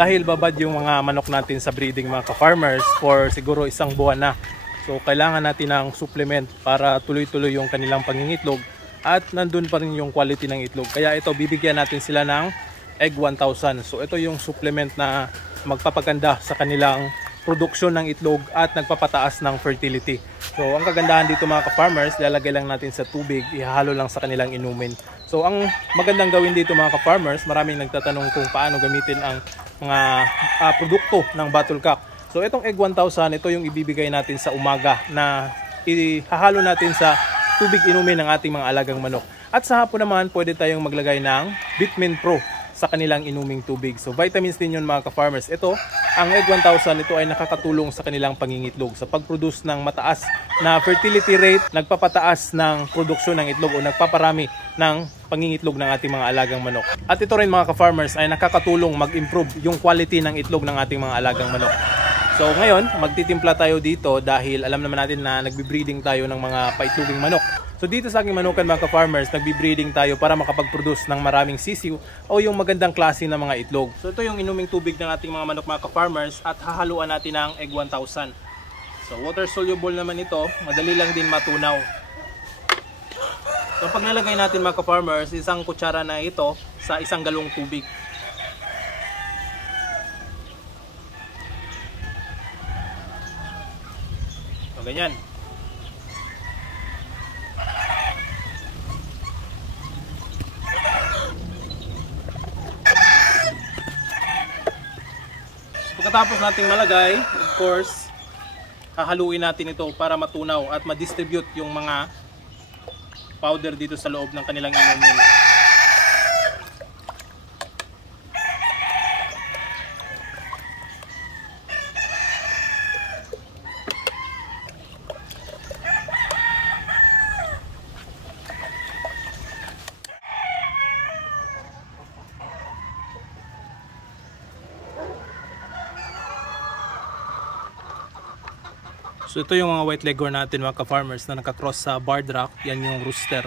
Dahil babad yung mga manok natin sa breeding mga ka-farmers for siguro isang buwan na. So kailangan natin ng supplement para tuloy-tuloy yung kanilang pangingitlog at nandun pa rin yung quality ng itlog. Kaya ito, bibigyan natin sila ng Egg 1000. So ito yung supplement na magpapaganda sa kanilang produksyon ng itlog at nagpapataas ng fertility. So ang kagandahan dito mga ka-farmers, lalagay lang natin sa tubig, ihalo lang sa kanilang inumin. So ang magandang gawin dito mga ka-farmers, maraming nagtatanong kung paano gamitin ang mga produkto ng Battlecock. So itong Egg 1000, ito yung ibibigay natin sa umaga na ihahalo natin sa tubig inumin ng ating mga alagang manok. At sa hapon naman, pwede tayong maglagay ng Bitmin Pro sa kanilang inuming tubig. So vitamins din yun mga ka-farmers. Ito, ang Egg 1000, ito ay nakakatulong sa kanilang pangingitlog sa pag-produce ng mataas na fertility rate, nagpapataas ng produksyon ng itlog o nagpaparami ng pangingitlog ng ating mga alagang manok. At ito rin mga ka-farmers ay nakakatulong mag-improve yung quality ng itlog ng ating mga alagang manok. So ngayon, magtitimpla tayo dito dahil alam naman natin na nagbe-breeding tayo ng mga paitloging manok. So dito sa aking manukan mga ka-farmers, nagbe-breeding tayo para makapag-produce ng maraming sisiw o yung magandang klase ng mga itlog. So ito yung inuming tubig ng ating mga manok mga ka-farmers at hahaluan natin ng Egg 1000. So water soluble naman ito, madali lang din matunaw. So pag nalagay natin mga ka-farmers, isang kutsara na ito sa isang galong tubig. So ganyan. Pagkatapos nating malagay, of course, hahaluin natin ito para matunaw at ma-distribute yung mga powder dito sa loob ng kanilang inumin. So ito yung mga white leghorn natin mga ka-farmers na nakakross sa barred rock. Yan yung rooster.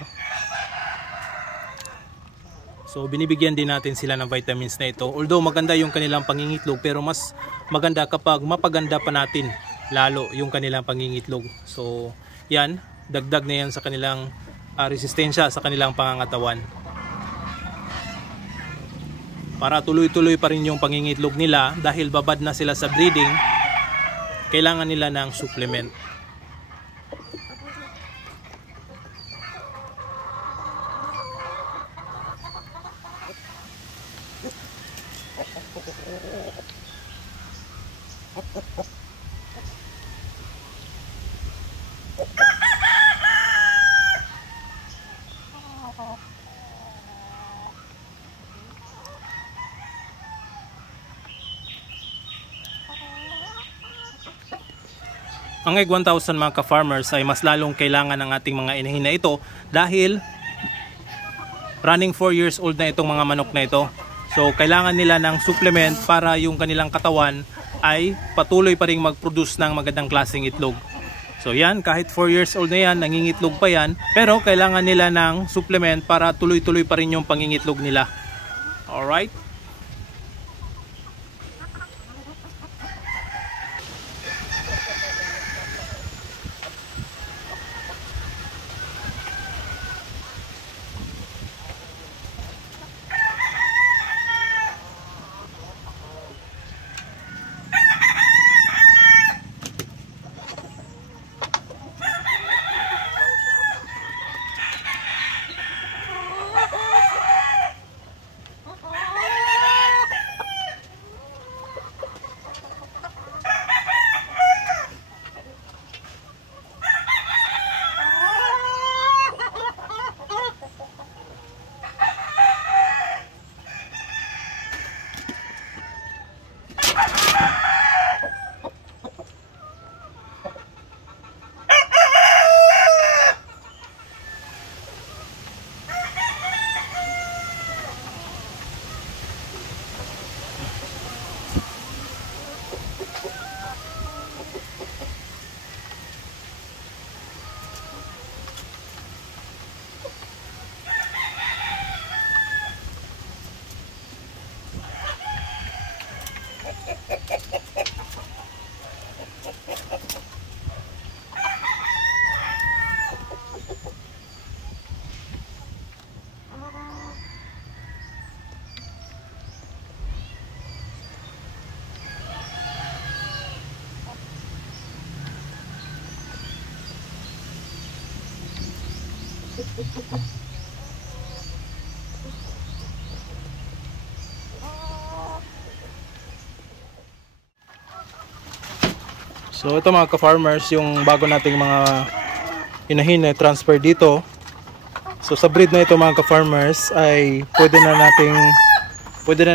So binibigyan din natin sila ng vitamins na ito. Although maganda yung kanilang pangingitlog, pero mas maganda kapag mapaganda pa natin lalo yung kanilang pangingitlog. So yan, dagdag na yan sa kanilang resistensya sa kanilang pangangatawan. Para tuloy-tuloy pa rin yung pangingitlog nila dahil babad na sila sa breeding, kailangan nila ng supplement. Ang Egg 1000 mga ka-farmers ay mas lalong kailangan ng ating mga inahin na ito dahil running 4 years old na itong mga manok na ito. So kailangan nila ng supplement para yung kanilang katawan ay patuloy pa rin mag-produce ng magandang klaseng itlog. So yan, kahit 4 years old na yan, nangingitlog pa yan, pero kailangan nila ng supplement para tuloy-tuloy pa rin yung pangingitlog nila. Alright? So ito mga ka-farmers, yung bago nating mga inahin na transfer dito. So sa breed na ito mga ka-farmers ay pwede na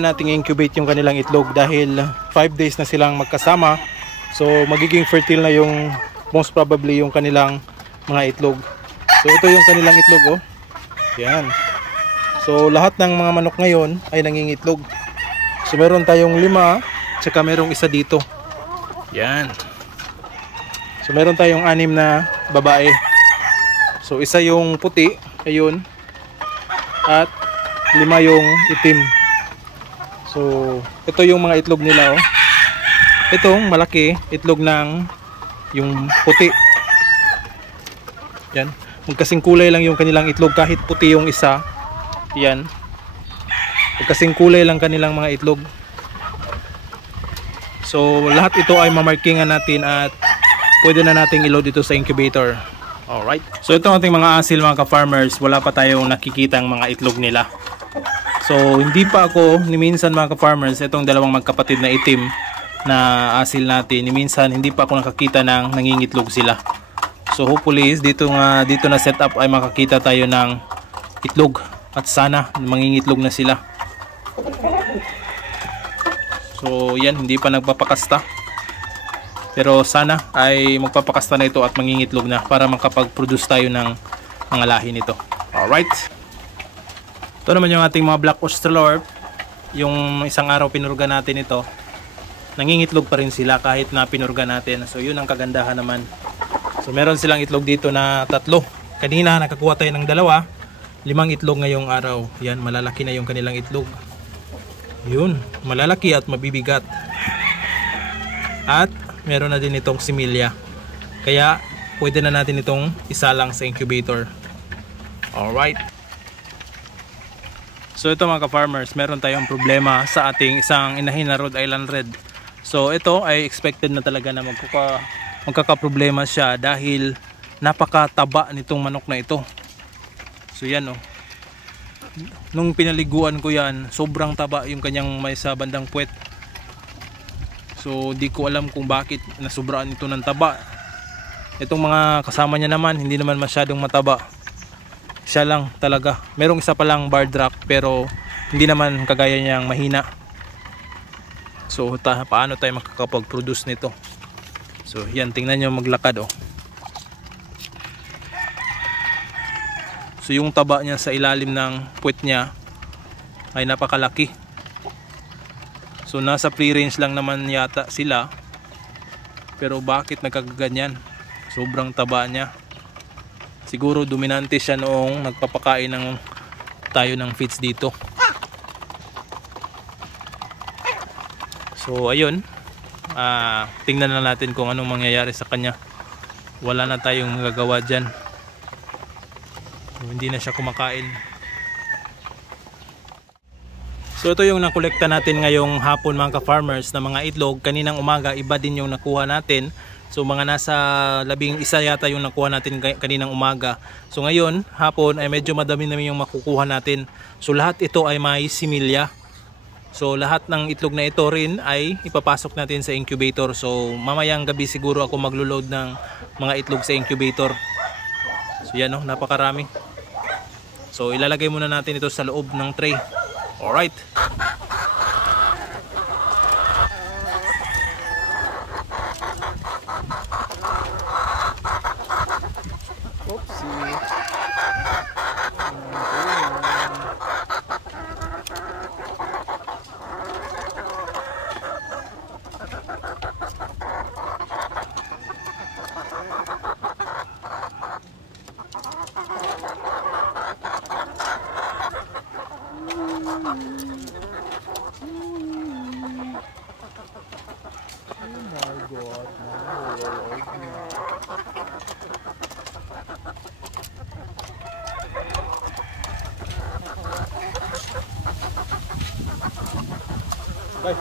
nating incubate yung kanilang itlog dahil 5 days na silang magkasama. So magiging fertile na yung most probably yung kanilang mga itlog. So ito yung kanilang itlog, oh. Yan. So lahat ng mga manok ngayon ay nangingitlog. So meron tayong 5, tsaka merong isa dito. Yan. So meron tayong 6 na babae. So isa yung puti, ayun. At 5 yung itim. So ito yung mga itlog nila, oh. Itong malaki, itlog ng yung puti. Yan. Magkasing kulay lang yung kanilang itlog kahit puti yung isa. Yan. Magkasing kulay lang kanilang mga itlog. So lahat ito ay mamarkingan natin at pwede na nating i-load dito sa incubator. Alright. So ito ating mga asil mga ka-farmers, wala pa tayong nakikitang mga itlog nila. So hindi pa ako, ni minsan mga ka-farmers, itong dalawang magkapatid na itim na asil natin, ni minsan hindi pa ako nakakita ng nangingitlog sila. So hopefully dito na setup ay makakita tayo ng itlog at sana mangingitlog na sila. So yan, hindi pa nagpapakasta. Pero sana ay magpapakasta na ito at mangingitlog na para makapag-produce tayo ng mga lahi nito. Alright. Ito naman yung ating mga Black Australorp. Yung isang araw pinurga natin ito. Nangingitlog pa rin sila kahit na pinurga natin. So yun ang kagandahan naman. So meron silang itlog dito na 3. Kanina nakakuha tayo ng 2. 5 itlog ngayong araw. Yan, malalaki na yung kanilang itlog. Yun, malalaki at mabibigat. At meron na din itong similya. Kaya pwede na natin itong isalang sa incubator. Alright. So ito mga ka-farmers, meron tayong problema sa ating isang inahin na Rhode Island Red. So ito ay expected na talaga na magkakaproblema siya dahil napakataba nitong manok na ito. So yan, oh. Nung pinaliguan ko yan, sobrang taba yung kanyang may sa bandang puwet. So di ko alam kung bakit nasubraan ito ng taba. Itong mga kasama niya naman, hindi naman masyadong mataba. Siya lang talaga. Merong isa palang barred rock pero hindi naman kagaya niyang mahina. So paano tayo makakapag-produce nito? So yan, tingnan nyo maglakad oh. So yung taba niya sa ilalim ng puwet niya ay napakalaki. So nasa free range lang naman yata sila. Pero bakit nagkagaganyan? Sobrang taba niya. Siguro dominante siya noong nagpapakain ng tayo ng feeds dito. So ayun, tingnan na natin kung anong mangyayari sa kanya. Wala na tayong magagawa dyan. So, hindi na siya kumakain. So ito yung nakolekta natin ngayong hapon mga ka-farmers na mga itlog. Kaninang umaga iba din yung nakuha natin. So mga nasa 11 yata yung nakuha natin kaninang umaga. So ngayon hapon ay medyo madami namin yung makukuha natin. So lahat ito ay may similya. So lahat ng itlog na ito rin ay ipapasok natin sa incubator. So mamayang gabi siguro ako maglo-load ng mga itlog sa incubator. So yan oh, napakarami. So ilalagay muna natin ito sa loob ng tray. Alright. Oopsie. Bye.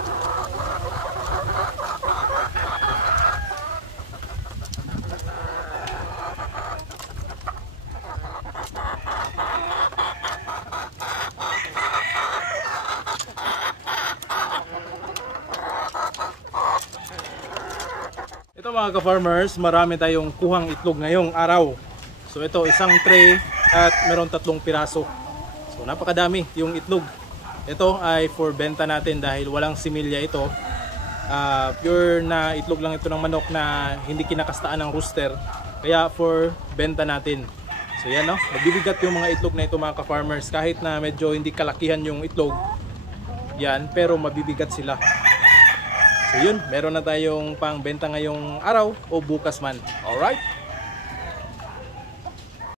Ito mga ka-farmers, marami tayong kuhang itlog ngayong araw. So ito isang tray at meron 3 piraso. So napakadami yung itlog. Ito ay for benta natin dahil walang similya ito. Pure na itlog lang ito ng manok na hindi kinakastaan ng rooster. Kaya for benta natin. So yan no, mabibigat yung mga itlog na ito mga ka-farmers. Kahit na medyo hindi kalakihan yung itlog, yan, pero mabibigat sila. So yun, meron na tayong pang benta ngayong araw o bukas man. Alright?